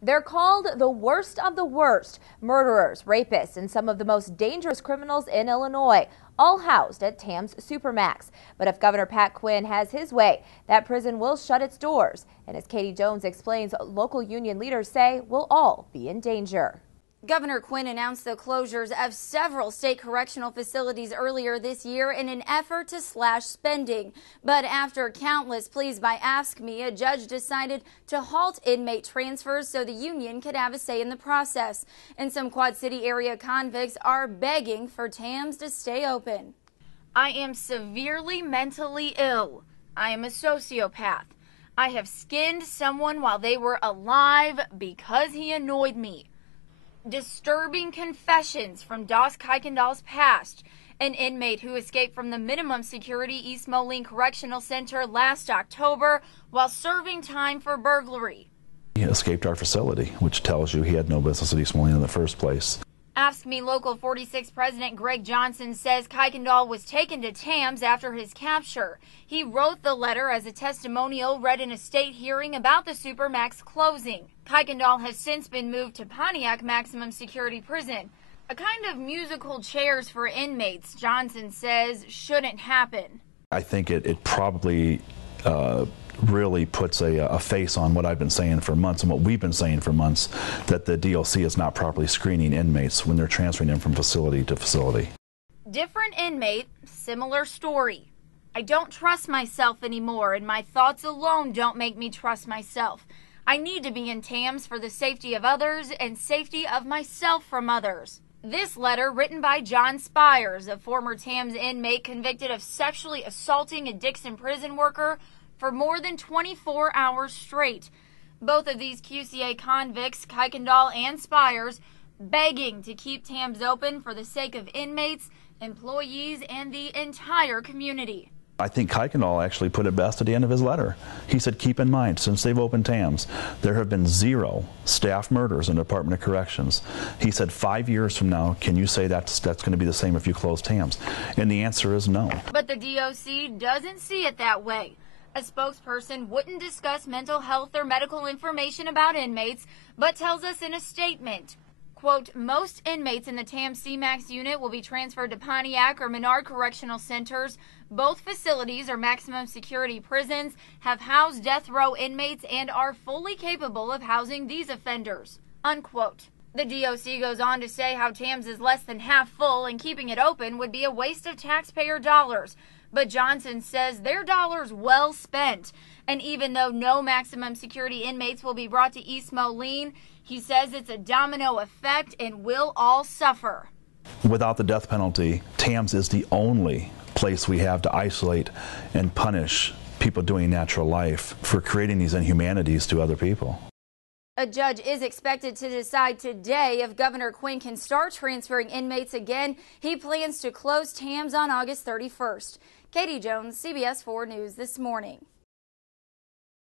They're called the worst of the worst, murderers, rapists, and some of the most dangerous criminals in Illinois, all housed at TAM's Supermax. But if Governor Pat Quinn has his way, that prison will shut its doors. And as Katie Jones explains, local union leaders say we'll all be in danger. Governor Quinn announced the closures of several state correctional facilities earlier this year in an effort to slash spending. But after countless pleas by Ask Me, a judge decided to halt inmate transfers so the union could have a say in the process. And some Quad City area convicts are begging for TAMs to stay open. I am severely mentally ill. I am a sociopath. I have skinned someone while they were alive because he annoyed me. Disturbing confessions from Dos Kuykendall's past, an inmate who escaped from the minimum security East Moline Correctional Center last October while serving time for burglary. He escaped our facility, which tells you he had no business at East Moline in the first place. Ask Me Local 46 President Greg Johnson says Kuykendall was taken to TAMS after his capture. He wrote the letter as a testimonial read in a state hearing about the Supermax closing. Kuykendall has since been moved to Pontiac Maximum Security Prison. A kind of musical chairs for inmates, Johnson says, shouldn't happen. I think it probably really puts a face on what I've been saying for months and what we've been saying for months, that the DOC is not properly screening inmates when they're transferring them from facility to facility. Different inmate, similar story. I don't trust myself anymore, and my thoughts alone don't make me trust myself. I need to be in TAMS for the safety of others and safety of myself from others. This letter, written by John Spires, a former TAMS inmate convicted of sexually assaulting a Dixon prison worker for more than 24 hours straight. Both of these QCA convicts, Kuykendall and Spires, begging to keep TAMS open for the sake of inmates, employees, and the entire community. I think Kuykendall actually put it best at the end of his letter. He said, keep in mind, since they've opened TAMS, there have been 0 staff murders in the Department of Corrections. He said 5 years from now, can you say that's going to be the same if you close TAMS? And the answer is no. But the DOC doesn't see it that way. A spokesperson wouldn't discuss mental health or medical information about inmates, but tells us in a statement, quote, most inmates in the TAMS CMAX unit will be transferred to Pontiac or Menard Correctional Centers. Both facilities are maximum security prisons, have housed death row inmates, and are fully capable of housing these offenders, unquote. The DOC goes on to say how TAMS is less than half full and keeping it open would be a waste of taxpayer dollars. But Johnson says their dollars well spent. And even though no maximum security inmates will be brought to East Moline, he says it's a domino effect and we'll all suffer. Without the death penalty, TAMS is the only place we have to isolate and punish people doing natural life for creating these inhumanities to other people. A judge is expected to decide today if Governor Quinn can start transferring inmates again. He plans to close TAMS on August 31st. Katie Jones, CBS 4 News this morning.